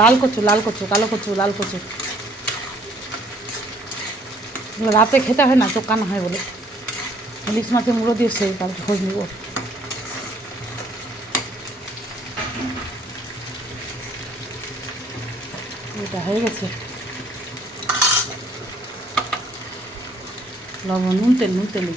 লাল কচু, লাল কচু, কালো কচু, লাল কচু। রাতে খেতে হয় না, চোখ কানা হয় বলে। ইলিশ মাছের মুড়ো দিয়েছে, তার খোঁজ নিব। এটা হয়ে গেছে। লবণ, নুন তেল, নুন তেল।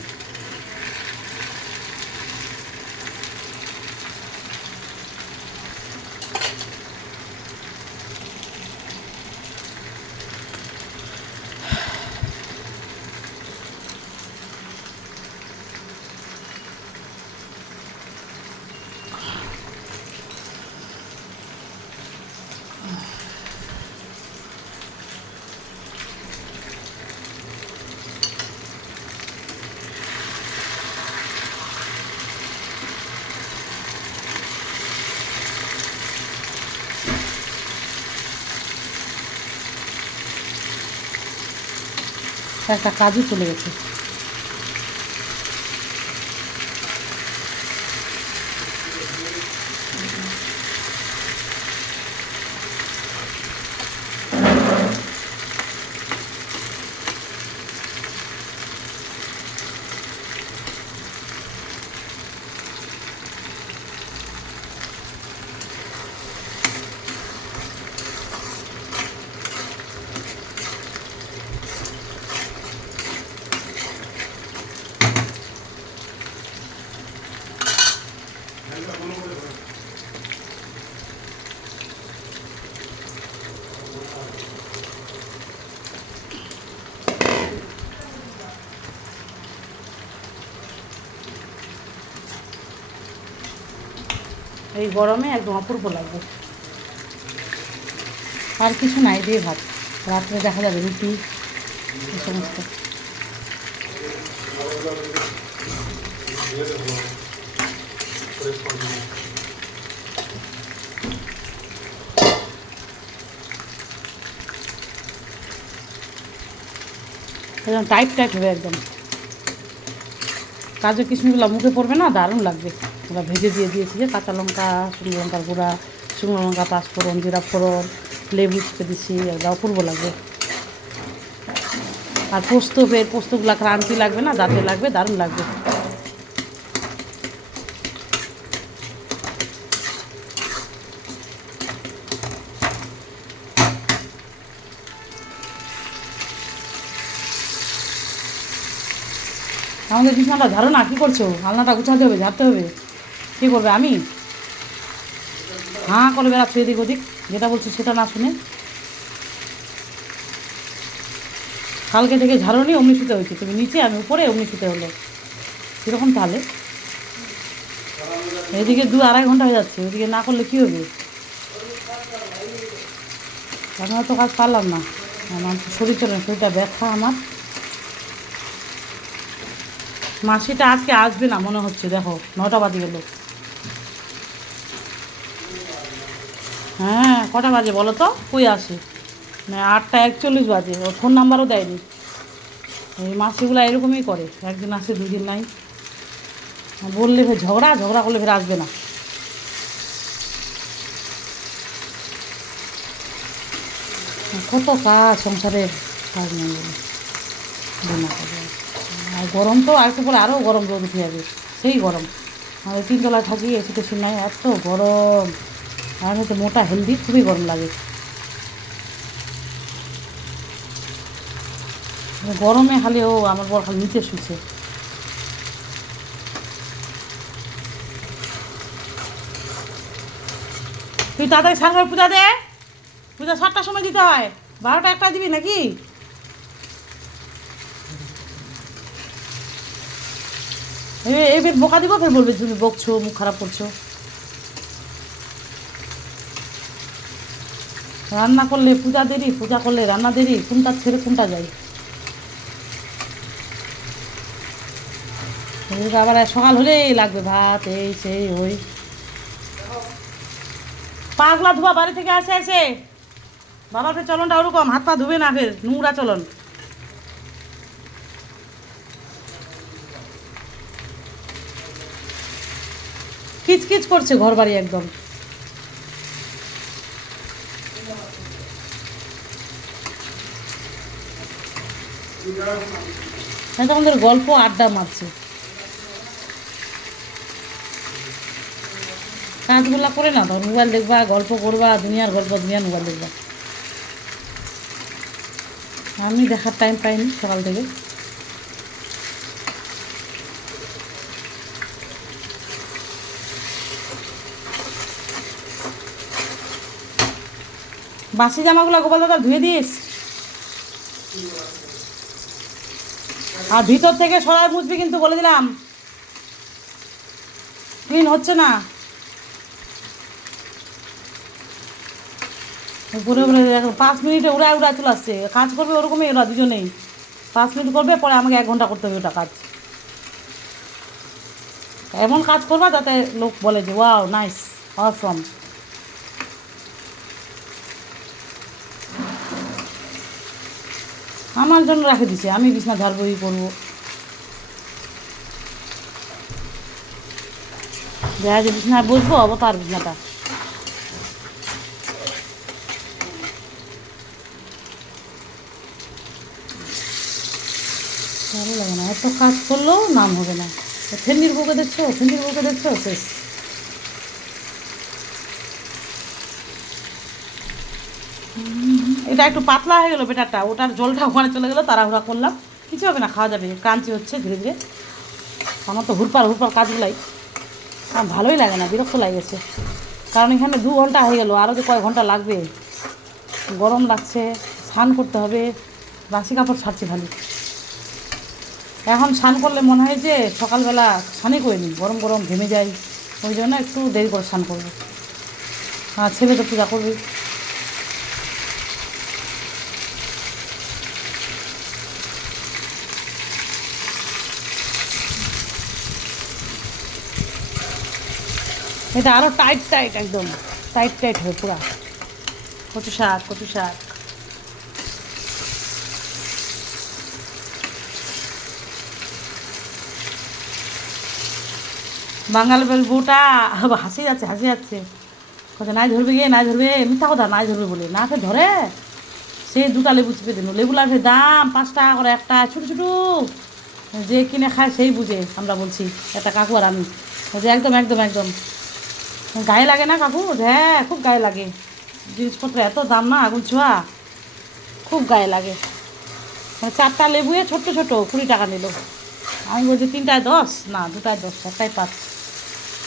একটা কাজু চলে গেছে। এই গরমে একদম অপূর্ব লাগবে। আর কিছু নাই, দিয়ে ভাত। রাত্রে দেখা যাবে রুটি, এই সমস্ত। একদম টাইট টাইট হবে একদম। কাজু কিশমিশগুলো মুখে পড়বে না, দারুণ লাগবে। ওরা ভেজে দিয়ে দিয়েছি যে কাঁচা লঙ্কা, শুকনো লঙ্কার গুঁড়া, শুকনো লঙ্কা, পাঁচফোড়ন, জিরা ফোড়ন, লেবু চিপে দিচ্ছি, একদম অপূর্ব লাগবে। আর পোস্তগুলো ক্রান্তি লাগবে না, দাঁতে লাগবে, দারুণ লাগবে। আমাদের বিছানাটা ঝাড়ো না, কী করছো? আলনাটা গুছাতে হবে, ঝাড়তে হবে। কী করবে? আমি হাঁ করে বেড়াচ্ছি এদিক ওদিক, যেটা বলছি সেটা না শুনে। কালকে থেকে ঝাড়নি, অমনি শুতে হয়েছে। তুমি নিচে, আমি উপরে, অমনি শুতে হলো। কীরকম তাহলে? এদিকে 2-2.5 ঘন্টা হয়ে যাচ্ছে, ওইদিকে না করলে কী হবে? এখন তো কাজ পারলাম না, আমার শরীর চলে না, শরীরটা ব্যথা আমার। মাসিটা আজকে আসবে না মনে হচ্ছে, দেখো 9টা বাজে গেল। হ্যাঁ, কটা বাজে বলো তো? কই আসে? 8টা 41 বাজে। ওর ফোন নাম্বারও দেয়নি। এই মাসিগুলো এরকমই করে, একদিন আসে 2 দিন নাই। বললে ফের ঝগড়া ঝগড়া করলে ফের আসবে না। কত কাজ সংসারের, কাজ নেই বলে বিনা কাজে। আর গরম তো আরেকটু পরে আরও গরম, রোদ উঠে যাবে, সেই গরম। আমাদের 3 তলায় থাকি, এসি টেসি নাই, এত গরম। আর হচ্ছে মোটা হেলদি, খুবই গরম লাগে। গরমে খালি আমার বর খালি নিচে শুছে। তুই তাড়াতাড়ি সারঘর পূজা দে। পূজা 7টার সময় দিতে হয়, 12টা 1টা দিবি নাকি? এবার বোকা দিব, ফের বলবে তুমি বকছো, মুখ খারাপ করছো। রান্না করলে পূজা দেরি, পূজা করলে রান্না দেরি, কোনটা ছেড়ে কোনটা যায়? আবার সকাল হলেই লাগবে ভাত, এই সেই ওই। পাগলা ধোয়া বাড়ি থেকে আসে এসে বাবার ফের চলনটা ওরকম, হাত পা ধুবে না, ফের নোংরা চলন। কিচকিচ করছে ঘর বাড়ি একদম। তো আমাদের গল্প আড্ডা মারছে, কাজগুলো করে না তো মোবাইল দেখবা, গল্প করবা, দুনিয়ার গল্প, দুনিয়ার মোবাইল দেখবা। আমি দেখার টাইম পাইনি সকাল থেকে। বাসি জামাগুলো গোপাল দাদা ধুয়ে দিস, আর ভিতর থেকে সরাই মুছবি কিন্তু, বলে দিলাম, ক্লিন হচ্ছে না। উপরে উপরে 5 মিনিটে উড়ায় উড়ায় চলে আসছে। কাজ করবে ওরকমই, ওরা দুজনেই 5 মিনিট করবে, পরে আমাকে 1 ঘন্টা করতে হবে ওটা কাজ। এমন কাজ করবা যাতে লোক বলে যে ওয়াও নাইস অসম। আমার জন্য রেখে দিছে, আমি বিছনা ঝাড়বো, ই করবো, দেখা যে বিছনায় বসবো অবতার বিছনাটা। ভালো লাগে না, এত কাজ করলেও নাম হবে না। ফেন্ডির বউকে দেখছো, ফেন্ডির বউকে দেখছো, শেষ। এটা একটু পাতলা হয়ে গেলো বেটারটা, ওটার জলটা ওখানে চলে গেলো, তাড়াহুড়া করলাম। কিছু হবে না, খাওয়া যাবে, ক্রাঞ্চি হচ্ছে ধীরে ধীরে। আমার তো হুড়পার হুড়পার কাজগুলাই আমার ভালোই লাগে না, বিরক্ত লাগেছে। কারণ এখানে 2 ঘন্টা হয়ে গেলো, আরও যে কয় ঘন্টা লাগবে, গরম লাগছে, স্নান করতে হবে, বাসি কাপড় ছাড়ছি ভালো। এখন স্নান করলে মনে হয় যে সকালবেলা স্নানই করে নিই, গরম গরম ঘেমে যাই, ওই জন্য একটু দেরি করে স্নান করবো। আর ছেলে তো পূজা করবে। এটা আরও টাইট টাইট, একদম টাইট টাইট হয় পুরা। কচু শাক, কচু শাক। বাঙাল বউটা হাসি যাচ্ছে, হাসি যাচ্ছে, কথা নাই ধরবে, গিয়ে নাই ধরবে, মিথ্যা কথা, নাই ধরবে বলে না, ফের ধরে। সে 2টা লেবু চিপে দিল, লেবুলার ফের দাম 5 টাকা করে একটা, ছোটো ছোটো। যে কিনে খায় সেই বুঝে, আমরা বলছি একটা কাকু আর আমি, যে একদম একদম একদম গায়ে লাগে না কাকু? হ্যাঁ খুব গায়ে লাগে, জিনিসপত্র এত দাম না, আগুন ছোঁয়া, খুব গায়ে লাগে। মানে 4টা লেবুয়ে ছোট্ট ছোটো 20 টাকা নিল। আমি বলছি 3টায় 10, না 2টায় 10, 1টায় 5।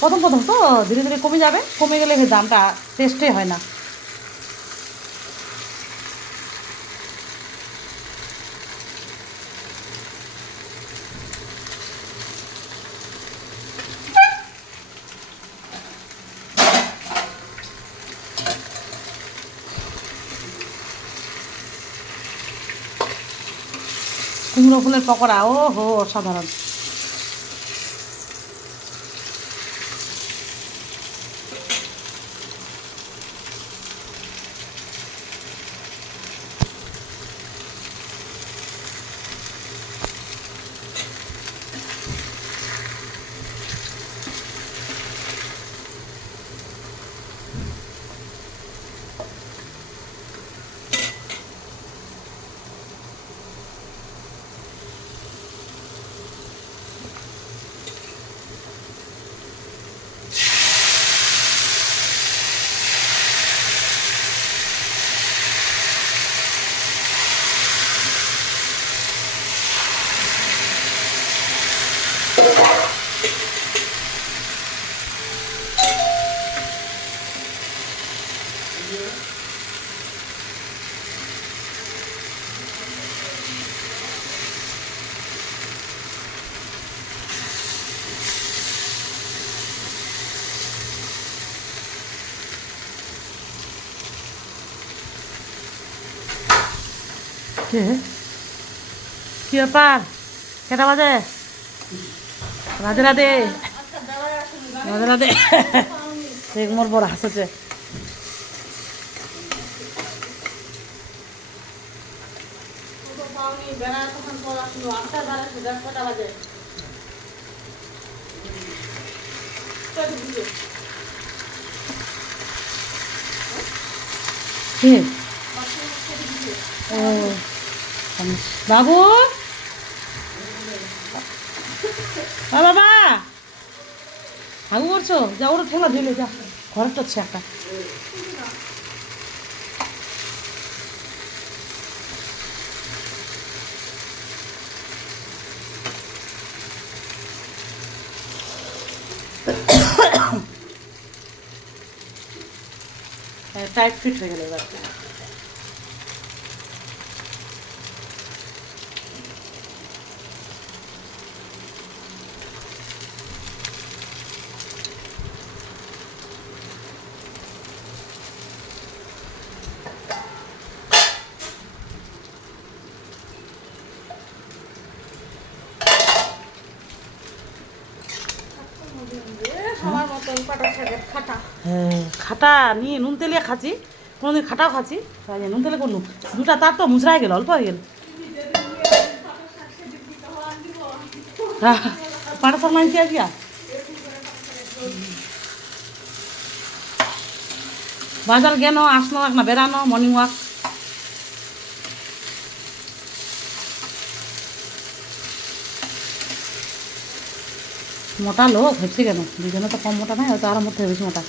প্রথম প্রথম তো ধীরে ধীরে কমে যাবে, কমে গেলে সেই দামটা টেস্টে হয় না। কুমড়ো ফুলের পকোড়া, ও হো অসাধারণ। কি ব্যাপার, কেটা বাজে? রাধে রাধে, রাধে রাধে। মোর বড় হাসছে। ও বাবু, বাবা হাগু করছো, যা ওরা ঠেলা ঢেলে যা, ঘরেরটা হচ্ছে একটা। টাইট ফিট হয়ে গেল এবার। আমার মতন পাটা শাকের খাটা। হ্যাঁ খাটা নিয়ে নুন তেলিয়া খাচ্ছি, কোনোদিন খাটাও খাচ্ছি, তাই নুন তেলে করলু দুটা, তার তো মুচড়াই গেল, অল্প হয়ে গেল। পাটা শাক মানছি আজকে বাজার গেল, আসলো এক না বেড়ানো মর্নিং ওয়াক। মোটা লোক হচ্ছে কেন, দুজনে তো কম মোটা নাই, হয়তো আরো মধ্যে বেশি মোটা।